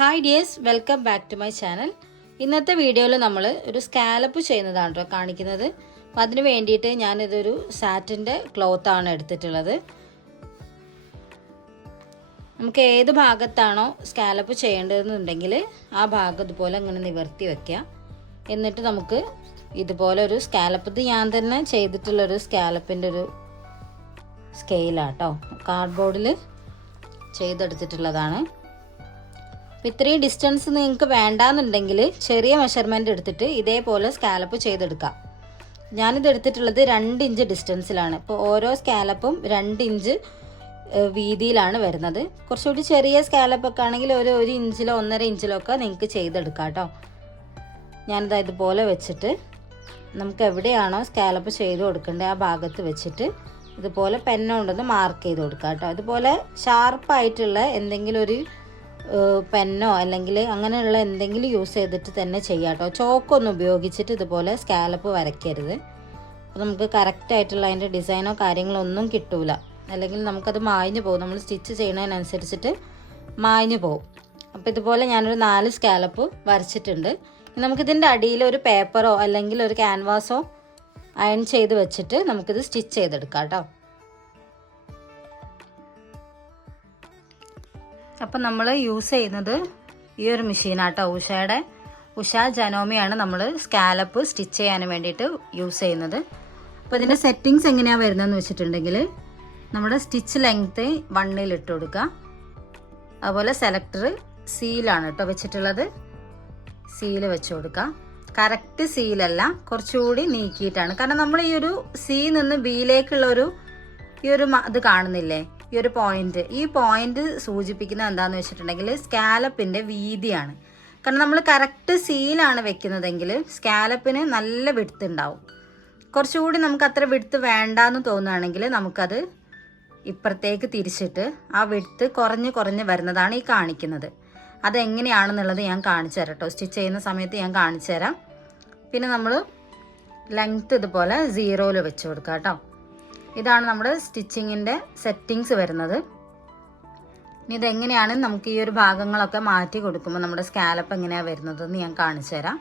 Hi dears welcome back to my channel ഇന്നത്തെ വീഡിയോയിൽ നമ്മൾ ഒരു സ്കാലപ്പ് ചെയ്യുന്നതാണ് കേട്ടോ കാണിക്കുന്നത്. അപ്പം അതിന് വേണ്ടിയിട്ട് ഞാനിതൊരു സാറ്റിന്റെ ക്ലോത്താണ് എടുത്തിട്ടുള്ളത്. നമുക്ക് ഏത് ഭാഗത്താണോ സ്കാലപ്പ് ചെയ്യേണ്ടതെന്നുണ്ടെങ്കിൽ ആ ഭാഗം ഇതുപോലെ ഇങ്ങനെ നിവർത്തി വെക്കുക എന്നിട്ട് നമുക്ക് ഇതുപോലെ ഒരു സ്കാലപ്പ് ഇത് ഞാൻ തന്നെ ചെയ്തിട്ടുള്ളൊരു സ്കാലപ്പിന്റെ ഒരു സ്കെയിലാട്ടോ കാർഡ്ബോർഡിൽ ചെയ്തെടുത്തിട്ടുള്ളതാണ്. അപ്പം ഇത്രയും ഡിസ്റ്റൻസ് നിങ്ങൾക്ക് വേണ്ടാന്നുണ്ടെങ്കിൽ ചെറിയ മെഷർമെന്റ് എടുത്തിട്ട് ഇതേപോലെ സ്കാലപ്പ് ചെയ്തെടുക്കാം. ഞാനിത് എടുത്തിട്ടുള്ളത് രണ്ട് ഇഞ്ച് ഡിസ്റ്റൻസിലാണ് ഇപ്പോൾ ഓരോ സ്കാലപ്പും രണ്ട് ഇഞ്ച് വീതിയിലാണ് വരുന്നത്. കുറച്ചുകൂടി ചെറിയ സ്കാലപ്പൊക്കെ ആണെങ്കിൽ ഒരു ഒരു ഇഞ്ചിലോ ഒന്നര ഇഞ്ചിലോ ഒക്കെ നിങ്ങൾക്ക് ചെയ്തെടുക്കാം കേട്ടോ ഞാനിത് ഇതുപോലെ വെച്ചിട്ട് നമുക്ക് എവിടെയാണോ സ്കാലപ്പ് ചെയ്ത് കൊടുക്കേണ്ടത് ആ ഭാഗത്ത് വെച്ചിട്ട് ഇതുപോലെ പെന്നുകൊണ്ടൊന്ന് മാർക്ക് ചെയ്ത് കൊടുക്കുക കേട്ടോ ഇതുപോലെ ഷാർപ്പായിട്ടുള്ള എന്തെങ്കിലും ഒരു പെന്നോ അല്ലെങ്കിൽ അങ്ങനെയുള്ള എന്തെങ്കിലും യൂസ് ചെയ്തിട്ട് തന്നെ ചെയ്യാം കേട്ടോ ചോക്കൊന്നും ഉപയോഗിച്ചിട്ട് ഇതുപോലെ സ്കാലപ്പ് വരയ്ക്കരുത്. അപ്പോൾ നമുക്ക് കറക്റ്റായിട്ടുള്ള അതിന്റെ ഡിസൈനോ കാര്യങ്ങളോ ഒന്നും കിട്ടൂല. അല്ലെങ്കിൽ നമുക്കത് മായഞ്ഞു പോകും. നമ്മൾ സ്റ്റിച്ച് ചെയ്യുന്നതിനനുസരിച്ചിട്ട് മായഞ്ഞു പോകും. അപ്പോൾ ഇതുപോലെ ഞാനൊരു നാല് സ്കാലപ്പ് വരച്ചിട്ടുണ്ട്. നമുക്കിതിന്റെ അടിയിൽ ഒരു പേപ്പറോ അല്ലെങ്കിൽ ഒരു ക്യാൻവാസോ അയൺ ചെയ്ത് വെച്ചിട്ട് നമുക്കിത് സ്റ്റിച്ച് ചെയ്തെടുക്കാം കേട്ടോ അപ്പം നമ്മൾ യൂസ് ചെയ്യുന്നത് ഈ ഒരു മെഷീനാട്ടോ ഉഷയുടെ. ഉഷ ജനോമിയാണ് നമ്മൾ സ്കാലപ്പ് സ്റ്റിച്ച് ചെയ്യാൻ വേണ്ടിയിട്ട് യൂസ് ചെയ്യുന്നത്. അപ്പോൾ ഇതിന്റെ സെറ്റിങ്സ് എങ്ങനെയാണ് വരുന്നതെന്ന് വെച്ചിട്ടുണ്ടെങ്കിൽ നമ്മുടെ സ്റ്റിച്ച് ലെങ്ത്ത് വണ്ണിൽ ഇട്ട് കൊടുക്കുക അതുപോലെ സെലക്ടർ സീലാണ് കേട്ടോ വെച്ചിട്ടുള്ളത്. സീൽ വെച്ച് കൊടുക്കുക കറക്റ്റ് സീലല്ല കുറച്ചുകൂടി നീക്കിയിട്ടാണ്. കാരണം നമ്മൾ ഈ ഒരു സി നിന്ന് ബിയിലേക്കുള്ള ഒരു ഈ ഒരു ഇത് കാണുന്നില്ലേ? ഈ ഒരു പോയിന്റ് ഈ പോയിന്റ് സൂചിപ്പിക്കുന്നത് എന്താന്ന് വെച്ചിട്ടുണ്ടെങ്കിൽ സ്കാലപ്പിന്റെ വീതിയാണ്. കാരണം നമ്മൾ കറക്റ്റ് സീലാണ് വെക്കുന്നതെങ്കിൽ സ്കാലപ്പിന് നല്ല വിടുത്ത് ഉണ്ടാവും. കുറച്ചുകൂടി നമുക്ക് അത്ര വിടുത്ത് വേണ്ടാന്ന് തോന്നുകയാണെങ്കിൽ നമുക്കത് ഇപ്പുറത്തേക്ക് തിരിച്ചിട്ട് ആ വിടുത്ത് കുറഞ്ഞ് കുറഞ്ഞ് വരുന്നതാണ് ഈ കാണിക്കുന്നത്. അതെങ്ങനെയാണെന്നുള്ളത് ഞാൻ കാണിച്ചു തരാം കേട്ടോ. സ്റ്റിച്ച് ചെയ്യുന്ന സമയത്ത് ഞാൻ കാണിച്ചു തരാം. പിന്നെ നമ്മൾ ലെങ്ത് ഇതുപോലെ സീറോയിൽ വെച്ച് കൊടുക്കാം കേട്ടോ. ഇതാണ് നമ്മുടെ സ്റ്റിച്ചിങ്ങിന്റെ സെറ്റിങ്സ് വരുന്നത്. ഇനി ഇതെങ്ങനെയാണ് നമുക്ക് ഈ ഒരു ഭാഗങ്ങളൊക്കെ മാറ്റി കൊടുക്കുമ്പോൾ നമ്മുടെ സ്കാലപ്പ് എങ്ങനെയാണ് വരുന്നതെന്ന് ഞാൻ കാണിച്ചു തരാം.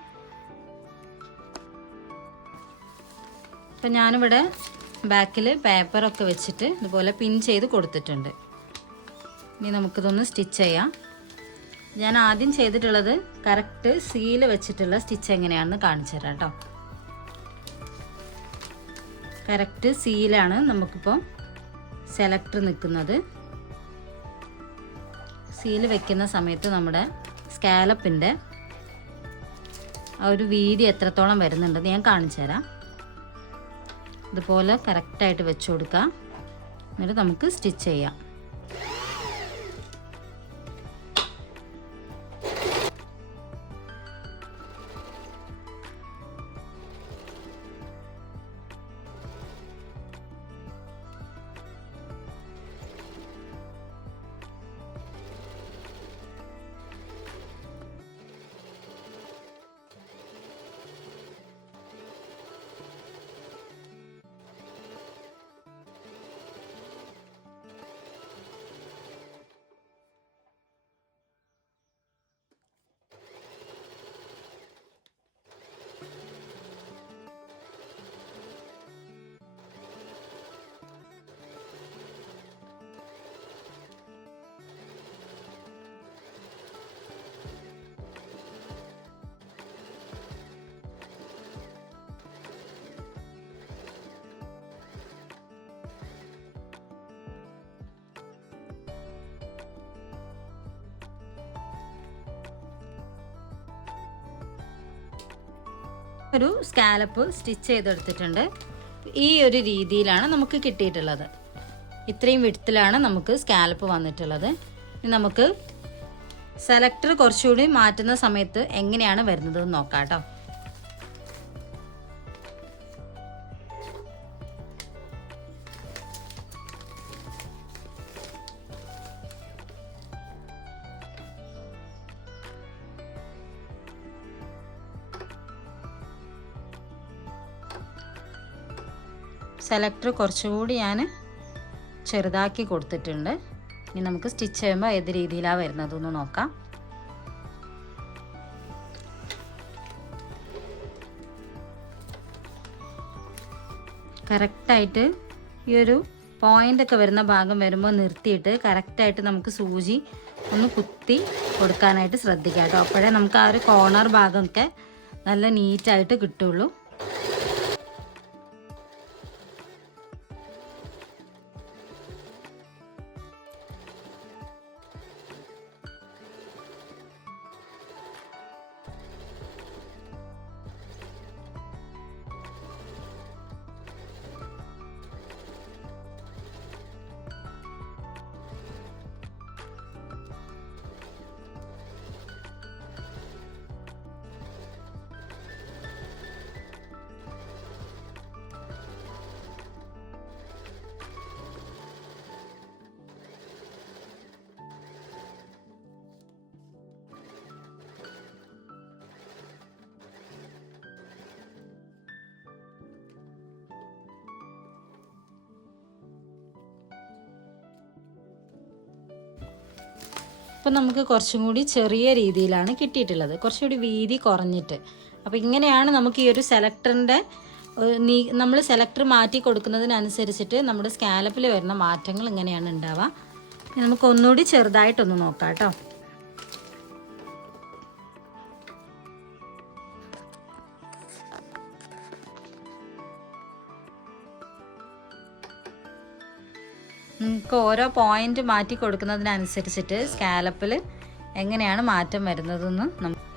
അപ്പം ഞാനിവിടെ ബാക്കിൽ പേപ്പറൊക്കെ വെച്ചിട്ട് ഇതുപോലെ പിൻ ചെയ്ത് കൊടുത്തിട്ടുണ്ട്. ഇനി നമുക്കിതൊന്ന് സ്റ്റിച്ച് ചെയ്യാം. ഞാൻ ആദ്യം ചെയ്തിട്ടുള്ളത് കറക്റ്റ് സീൽ വെച്ചിട്ടുള്ള സ്റ്റിച്ച് എങ്ങനെയാണെന്ന് കാണിച്ചു തരാം കേട്ടോ. കറക്റ്റ് സീലാണ് നമുക്കിപ്പോൾ സെലക്ടർ നിൽക്കുന്നത്. സീൽ വെക്കുന്ന സമയത്ത് നമ്മുടെ സ്കാലപ്പിന്റെ ആ ഒരു വീതി എത്രത്തോളം വരുന്നുണ്ടെന്ന് ഞാൻ കാണിച്ചു തരാം. ഇതുപോലെ കറക്റ്റായിട്ട് വെച്ച് കൊടുക്കുക എന്നിട്ട് നമുക്ക് സ്റ്റിച്ച് ചെയ്യാം. ഒരു സ്കാലപ്പ് സ്റ്റിച്ച് ചെയ്തെടുത്തിട്ടുണ്ട്. ഈ ഒരു രീതിയിലാണ് നമുക്ക് കിട്ടിയിട്ടുള്ളത്. ഇത്രയും വിടത്തിലാണ് നമുക്ക് സ്കാലപ്പ് വന്നിട്ടുള്ളത്. നമുക്ക് സെലക്ടർ കുറച്ചുകൂടി മാറ്റുന്ന സമയത്ത് എങ്ങനെയാണ് വരുന്നത് നോക്കാം കേട്ടോ. സെലക്ടർ കുറച്ചുകൂടി ഞാൻ ചെറുതാക്കി കൊടുത്തിട്ടുണ്ട്. ഇനി നമുക്ക് സ്റ്റിച്ച് ചെയ്യുമ്പോൾ ഏത് രീതിയിലാണ് വരുന്നത് എന്ന് നോക്കാം. കറക്റ്റായിട്ട് ഈ ഒരു പോയിന്റ് ഒക്കെ വരുന്ന ഭാഗം വരുമ്പോൾ നിർത്തിയിട്ട് കറക്റ്റായിട്ട് നമുക്ക് സൂചി ഒന്ന് കുത്തി കൊടുക്കാനായിട്ട് ശ്രദ്ധിക്കാം കേട്ടോ. അപ്പോഴേ നമുക്ക് ആ ഒരു കോർണർ ഭാഗമൊക്കെ നല്ല നീറ്റായിട്ട് കിട്ടുള്ളൂ. അപ്പം നമുക്ക് കുറച്ചും കൂടി ചെറിയ രീതിയിലാണ് കിട്ടിയിട്ടുള്ളത്. കുറച്ചുകൂടി വീതി കുറഞ്ഞിട്ട്. അപ്പോൾ ഇങ്ങനെയാണ് നമുക്ക് ഈ ഒരു സെലക്ടറിന്റെ നീ നമ്മൾ സെലക്ടർ മാറ്റി കൊടുക്കുന്നതിനനുസരിച്ചിട്ട് നമ്മുടെ സ്കാലപ്പിൽ വരുന്ന മാറ്റങ്ങൾ ഇങ്ങനെയാണ് ഉണ്ടാവുക. നമുക്ക് ഒന്നുകൂടി ചെറുതായിട്ടൊന്ന് നോക്കാം കേട്ടോ. നമുക്ക് ഓരോ പോയിന്റ് മാറ്റി കൊടുക്കുന്നതിനനുസരിച്ചിട്ട് സ്കാലപ്പിൽ എങ്ങനെയാണ് മാറ്റം വരുന്നതെന്ന് നമുക്ക്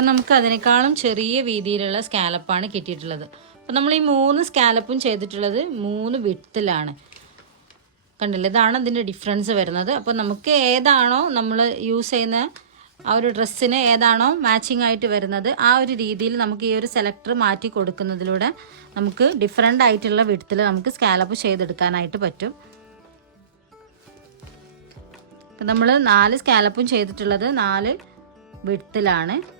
അപ്പം നമുക്ക് അതിനേക്കാളും ചെറിയ വീതിയിലുള്ള സ്കാലപ്പാണ് കിട്ടിയിട്ടുള്ളത്. അപ്പം നമ്മൾ ഈ മൂന്ന് സ്കാലപ്പും ചെയ്തിട്ടുള്ളത് മൂന്ന് വിട്ടിലാണ്. കണ്ടില്ലേ? ഇതാണ് അതിന്റെ ഡിഫറൻസ് വരുന്നത്. അപ്പോൾ നമുക്ക് ഏതാണോ നമ്മൾ യൂസ് ചെയ്യുന്ന ആ ഒരു ഡ്രസ്സിന് ഏതാണോ മാച്ചിങ് ആയിട്ട് വരുന്നത് ആ ഒരു രീതിയിൽ നമുക്ക് ഈ ഒരു സെലക്ടർ മാറ്റി കൊടുക്കുന്നതിലൂടെ നമുക്ക് ഡിഫറെന്റ് ആയിട്ടുള്ള വിടത്തിൽ നമുക്ക് സ്കാലപ്പ് ചെയ്തെടുക്കാനായിട്ട് പറ്റും. നമ്മൾ നാല് സ്കാലപ്പും ചെയ്തിട്ടുള്ളത് നാല് വിടത്തിലാണ്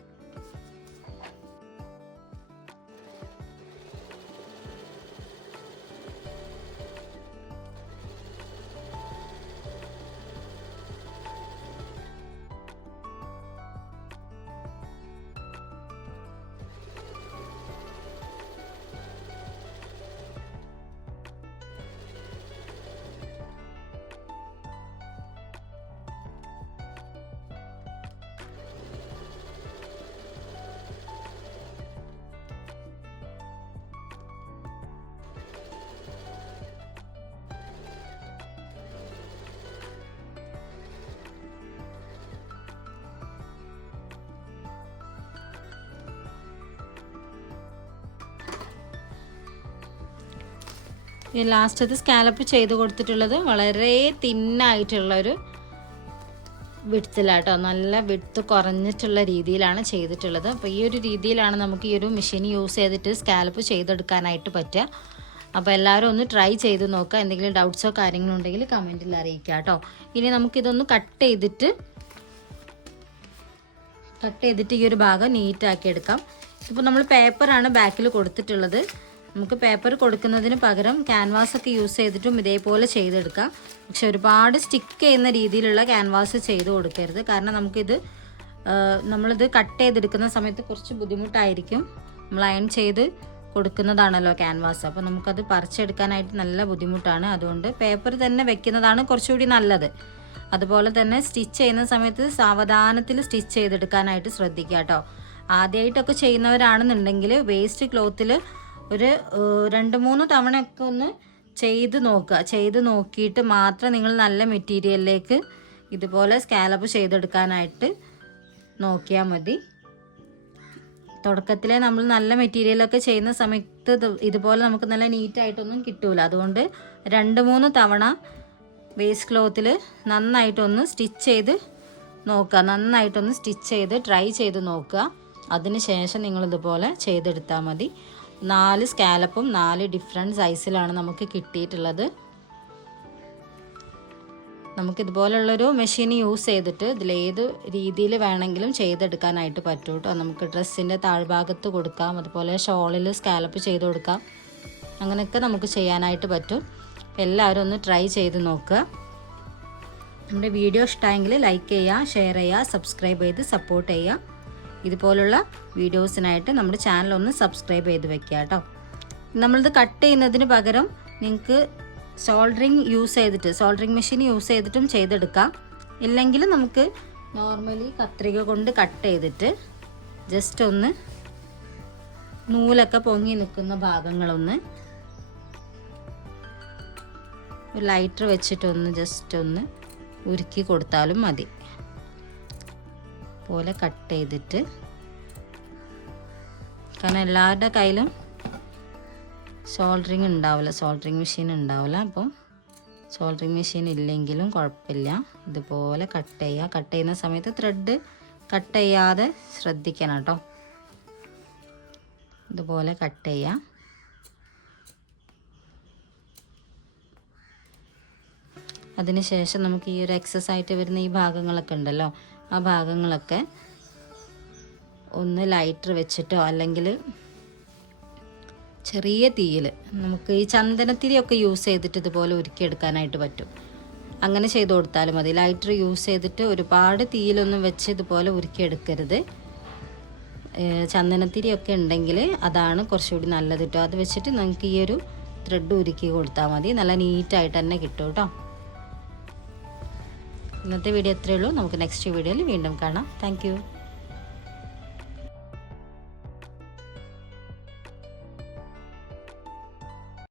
ലാസ്റ്റത്തെ സ്കാലപ്പ് ചെയ്ത് കൊടുത്തിട്ടുള്ളത് വളരെ തിന്നായിട്ടുള്ളൊരു ഒരു വിഡ്ത്തിലാട്ടോ നല്ല വിട്ത്ത് കുറഞ്ഞിട്ടുള്ള രീതിയിലാണ് ചെയ്തിട്ടുള്ളത്. അപ്പോൾ ഈ ഒരു രീതിയിലാണ് നമുക്ക് ഈ ഒരു മെഷീൻ യൂസ് ചെയ്തിട്ട് സ്കാലപ്പ് ചെയ്തെടുക്കാനായിട്ട് പറ്റുക. അപ്പോൾ എല്ലാവരും ഒന്ന് ട്രൈ ചെയ്ത് നോക്കുക. എന്തെങ്കിലും ഡൗട്ട്സോ കാര്യങ്ങളോ ഉണ്ടെങ്കിൽ കമന്റിൽ അറിയിക്കുക കേട്ടോ ഇനി നമുക്കിതൊന്ന് കട്ട് ചെയ്തിട്ട് കട്ട് ചെയ്തിട്ട് ഈ ഒരു ഭാഗം നീറ്റാക്കി എടുക്കാം. ഇപ്പോൾ നമ്മൾ പേപ്പറാണ് ബാക്കിൽ കൊടുത്തിട്ടുള്ളത്. നമുക്ക് പേപ്പർ കൊടുക്കുന്നതിന് പകരം ക്യാൻവാസ് ഒക്കെ യൂസ് ചെയ്തിട്ടും ഇതേപോലെ ചെയ്തെടുക്കാം. പക്ഷെ ഒരുപാട് സ്റ്റിക്ക് ചെയ്യുന്ന രീതിയിലുള്ള ക്യാൻവാസ് ചെയ്ത് കൊടുക്കരുത്. കാരണം നമുക്കിത് നമ്മളിത് കട്ട് ചെയ്തെടുക്കുന്ന സമയത്ത് കുറച്ച് ബുദ്ധിമുട്ടായിരിക്കും. നമ്മൾ അയൺ ചെയ്ത് കൊടുക്കുന്നതാണല്ലോ ക്യാൻവാസ് അപ്പോൾ നമുക്കത് പറിച്ചെടുക്കാനായിട്ട് നല്ല ബുദ്ധിമുട്ടാണ്. അതുകൊണ്ട് പേപ്പർ തന്നെ വെക്കുന്നതാണ് കുറച്ചുകൂടി നല്ലത്. അതുപോലെ തന്നെ സ്റ്റിച്ച് ചെയ്യുന്ന സമയത്ത് സാവധാനത്തിൽ സ്റ്റിച്ച് ചെയ്തെടുക്കാനായിട്ട് ശ്രദ്ധിക്കുക കേട്ടോ. ആദ്യമായിട്ടൊക്കെ ചെയ്യുന്നവരാണെന്നുണ്ടെങ്കിൽ വേസ്റ്റ് ക്ലോത്തിൽ ഒരു രണ്ട് മൂന്ന് തവണയൊക്കെ ഒന്ന് ചെയ്ത് നോക്കുക. ചെയ്ത് നോക്കിയിട്ട് മാത്രം നിങ്ങൾ നല്ല മെറ്റീരിയലിലേക്ക് ഇതുപോലെ സ്കാലപ്പ് ചെയ്തെടുക്കാനായിട്ട് നോക്കിയാൽ മതി. തുടക്കത്തിലെ നമ്മൾ നല്ല മെറ്റീരിയലൊക്കെ ചെയ്യുന്ന സമയത്ത് ഇതുപോലെ നമുക്ക് നല്ല നീറ്റായിട്ടൊന്നും കിട്ടൂല. അതുകൊണ്ട് രണ്ട് മൂന്ന് തവണ വേസ്റ്റ് ക്ലോത്തിൽ നന്നായിട്ടൊന്ന് സ്റ്റിച്ച് ചെയ്ത് നോക്കുക. നന്നായിട്ടൊന്ന് സ്റ്റിച്ച് ചെയ്ത് ട്രൈ ചെയ്ത് നോക്കുക. അതിന് ശേഷം നിങ്ങളിതുപോലെ ചെയ്തെടുത്താൽ മതി. നാല് സ്കാലപ്പും നാല് ഡിഫറെന്റ് സൈസിലാണ് നമുക്ക് കിട്ടിയിട്ടുള്ളത്. നമുക്കിതുപോലുള്ളൊരു മെഷീൻ യൂസ് ചെയ്തിട്ട് ഇതിലേത് രീതിയിൽ വേണമെങ്കിലും ചെയ്തെടുക്കാനായിട്ട് പറ്റും കേട്ടോ. നമുക്ക് ഡ്രസ്സിന്റെ താഴ്ഭാഗത്ത് കൊടുക്കാം അതുപോലെ ഷോളിൽ സ്കാലപ്പ് ചെയ്ത് കൊടുക്കാം. അങ്ങനെയൊക്കെ നമുക്ക് ചെയ്യാനായിട്ട് പറ്റും. എല്ലാവരും ഒന്ന് ട്രൈ ചെയ്ത് നോക്കുക. നമ്മുടെ വീഡിയോ ഇഷ്ടമായെങ്കിൽ ലൈക്ക് ചെയ്യുക ഷെയർ ചെയ്യുക സബ്സ്ക്രൈബ് ചെയ്ത് സപ്പോർട്ട് ചെയ്യുക. ഇതുപോലുള്ള വീഡിയോസിനായിട്ട് നമ്മുടെ ചാനൽ ഒന്ന് സബ്സ്ക്രൈബ് ചെയ്ത് വെക്കുക കേട്ടോ. നമ്മളിത് കട്ട് ചെയ്യുന്നതിന് പകരം നിങ്ങൾക്ക് സോൾഡറിങ് യൂസ് ചെയ്തിട്ട് സോൾഡറിങ് മെഷീൻ യൂസ് ചെയ്തിട്ടും ചെയ്തെടുക്കാം. ഇല്ലെങ്കിൽ നമുക്ക് നോർമലി കത്രിക കൊണ്ട് കട്ട് ചെയ്തിട്ട് ജസ്റ്റ് ഒന്ന് നൂലൊക്കെ പൊങ്ങി നിൽക്കുന്ന ഭാഗങ്ങളൊന്ന് ലൈറ്റർ വെച്ചിട്ടൊന്ന് ജസ്റ്റ് ഒന്ന് ഉരുക്കി കൊടുത്താലും മതി. പോലെ കട്ട് ചെയ്തിട്ട് കാരണം എല്ലാവരുടെ കയ്യിലും സോൾഡറിങ് ഉണ്ടാവില്ല. സോൾഡറിങ് മെഷീൻ ഉണ്ടാവില്ല. അപ്പം സോൾഡറിങ് മെഷീൻ ഇല്ലെങ്കിലും കുഴപ്പമില്ല. ഇതുപോലെ കട്ട് ചെയ്യുക. കട്ട് ചെയ്യുന്ന സമയത്ത് ത്രെഡ് കട്ട് ചെയ്യാതെ ശ്രദ്ധിക്കണം കേട്ടോ. ഇതുപോലെ കട്ട് ചെയ്യുക. അതിനുശേഷം നമുക്ക് ഈ ഒരു എക്സസ് ആയിട്ട് വരുന്ന ഈ ഭാഗങ്ങളൊക്കെ ഉണ്ടല്ലോ. ആ ഭാഗങ്ങളൊക്കെ ഒന്ന് ലൈറ്റർ വെച്ചിട്ടോ അല്ലെങ്കിൽ ചെറിയ തീയിൽ നമുക്ക് ഈ ചന്ദനത്തിരിയൊക്കെ യൂസ് ചെയ്തിട്ട് ഇതുപോലെ ഉരുക്കിയെടുക്കാനായിട്ട് പറ്റും. അങ്ങനെ ചെയ്ത് കൊടുത്താലും മതി. ലൈറ്റർ യൂസ് ചെയ്തിട്ട് ഒരുപാട് തീയിലൊന്നും വെച്ച് ഇതുപോലെ ഉരുക്കിയെടുക്കരുത്. ചന്ദനത്തിരിയൊക്കെ ഉണ്ടെങ്കിൽ അതാണ് കുറച്ചുകൂടി നല്ലത് കേട്ടോ അത് വെച്ചിട്ട് നിങ്ങൾക്ക് ഈ ഒരു ത്രെഡ് ഉരുക്കി കൊടുത്താൽ മതി. നല്ല നീറ്റായിട്ട് തന്നെ കിട്ടും കേട്ടോ ഇന്നത്തെ വീഡിയോ ഇത്രയേ ഉള്ളൂ. നമുക്ക് നെക്സ്റ്റ് വീഡിയോയിൽ വീണ്ടും കാണാം. താങ്ക്